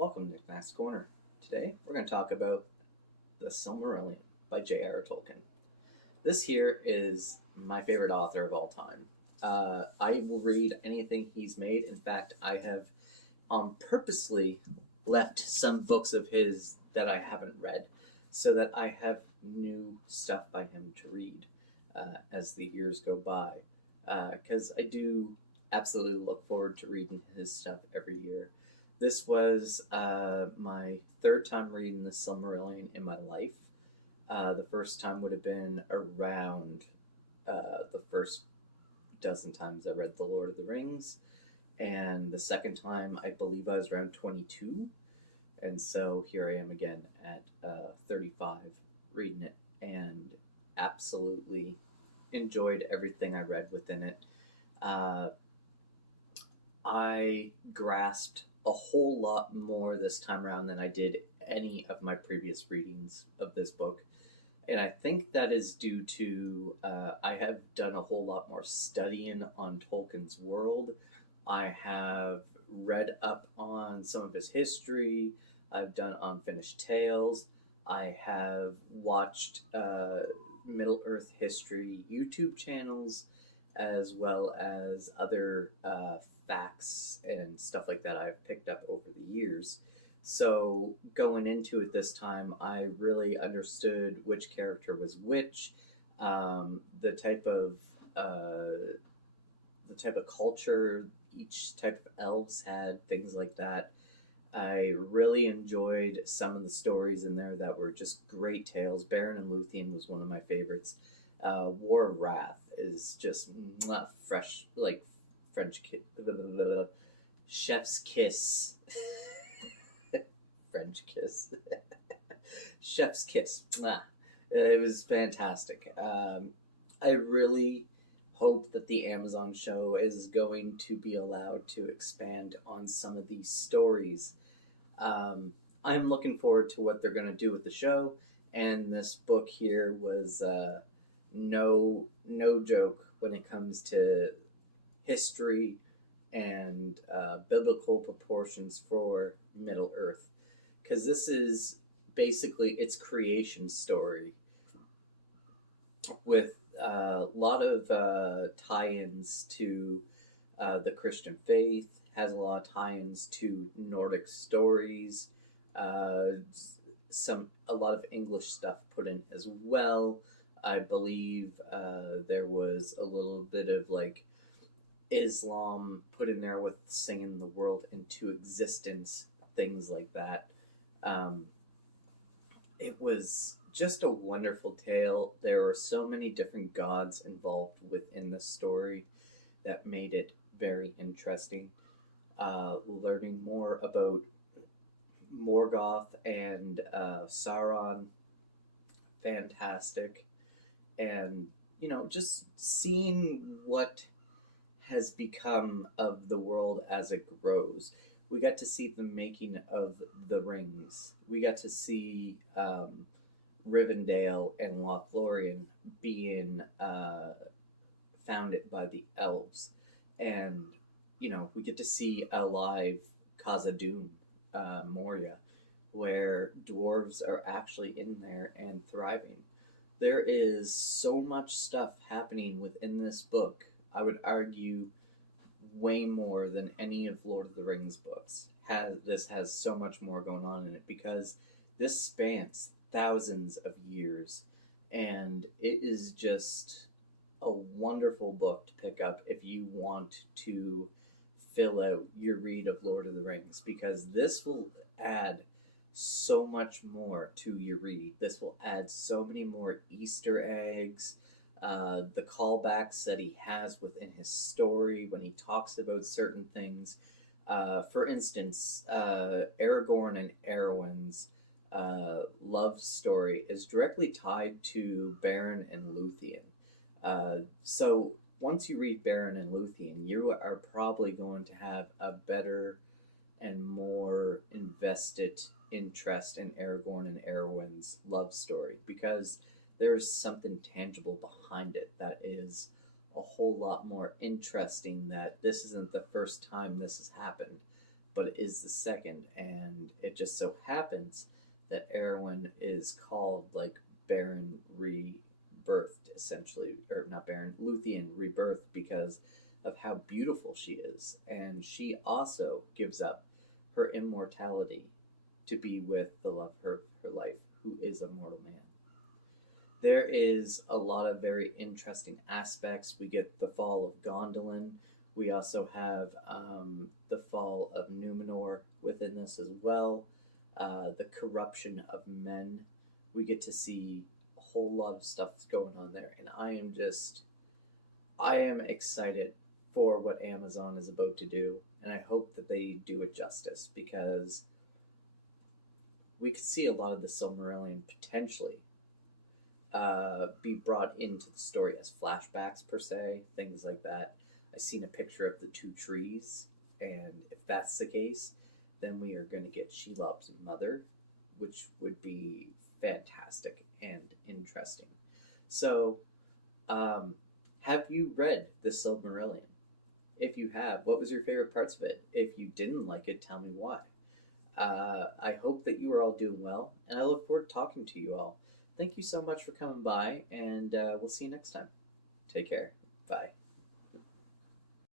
Welcome to Nick's Corner. Today we're going to talk about The Silmarillion by JRR Tolkien. This here is my favorite author of all time. I will read anything he's made. In fact, I have purposely left some books of his that I haven't read so that I have new stuff by him to read as the years go by. Because I do absolutely look forward to reading his stuff every year. This was my third time reading the Silmarillion in my life. The first time would have been around the first dozen times I read The Lord of the Rings. And the second time, I believe I was around 22. And so here I am again at 35 reading it and absolutely enjoyed everything I read within it. I grasped a whole lot more this time around than I did any of my previous readings of this book. And I think that is due to I have done a whole lot more studying on Tolkien's world. I have read up on some of his history. I've done Unfinished Tales. I have watched Middle-earth history YouTube channels, as well as other facts and stuff like that I've picked up over the years. So going into it this time, I really understood which character was which, the type of culture each type of elves had, things like that. I really enjoyed some of the stories in there that were just great tales. Beren and Luthien was one of my favorites. War of Wrath is just fresh, like French kiss, chef's kiss, French kiss, chef's kiss. It was fantastic. I really hope that the Amazon show is going to be allowed to expand on some of these stories. I'm looking forward to what they're going to do with the show, and this book here was no joke when it comes to history and biblical proportions for Middle Earth, because this is basically its creation story with a lot of tie-ins to the Christian faith, has a lot of tie-ins to Nordic stories, a lot of English stuff put in as well. I believe there was a little bit of like Islam put in there with singing the world into existence, things like that. It was just a wonderful tale. There were so many different gods involved within the story that made it very interesting. Learning more about Morgoth and Sauron, fantastic. And, just seeing what has become of the world as it grows. We got to see the making of the rings. We got to see Rivendell and Lothlorien being founded by the elves. And, we get to see a live Khazad-dûm, Moria, where dwarves are actually in there and thriving. There is so much stuff happening within this book. I would argue way more than any of Lord of the Rings books. This has so much more going on in it because this spans thousands of years, and it is just a wonderful book to pick up if you want to fill out your read of Lord of the Rings, because this will add so much more to your read. This will add so many more Easter eggs, the callbacks that he has within his story when he talks about certain things. For instance, Aragorn and Arwen's love story is directly tied to Beren and Luthien. So once you read Beren and Luthien, you are probably going to have a better and more invested interest in Aragorn and Arwen's love story, because there's something tangible behind it that is a whole lot more interesting, that this isn't the first time this has happened. but it is the second, and it just so happens that Erwin is called like Baron Rebirthed, essentially, or not Baron, Luthien Rebirthed, because of how beautiful she is, and she also gives up her immortality to be with the love of her life, who is a mortal man. There is a lot of very interesting aspects. We get the fall of Gondolin. We also have the fall of Numenor within this as well. The corruption of men. We get to see a whole lot of stuff going on there, and I am excited for what Amazon is about to do, and I hope that they do it justice, because we could see a lot of the Silmarillion potentially be brought into the story as flashbacks per se, things like that. I've seen a picture of the two trees, and if that's the case, then we are going to get Shelob's mother, which would be fantastic and interesting. So, have you read the Silmarillion? If you have, what was your favorite parts of it? If you didn't like it, tell me why. I hope that you are all doing well, and I look forward to talking to you all. Thank you so much for coming by, and we'll see you next time. Take care. Bye.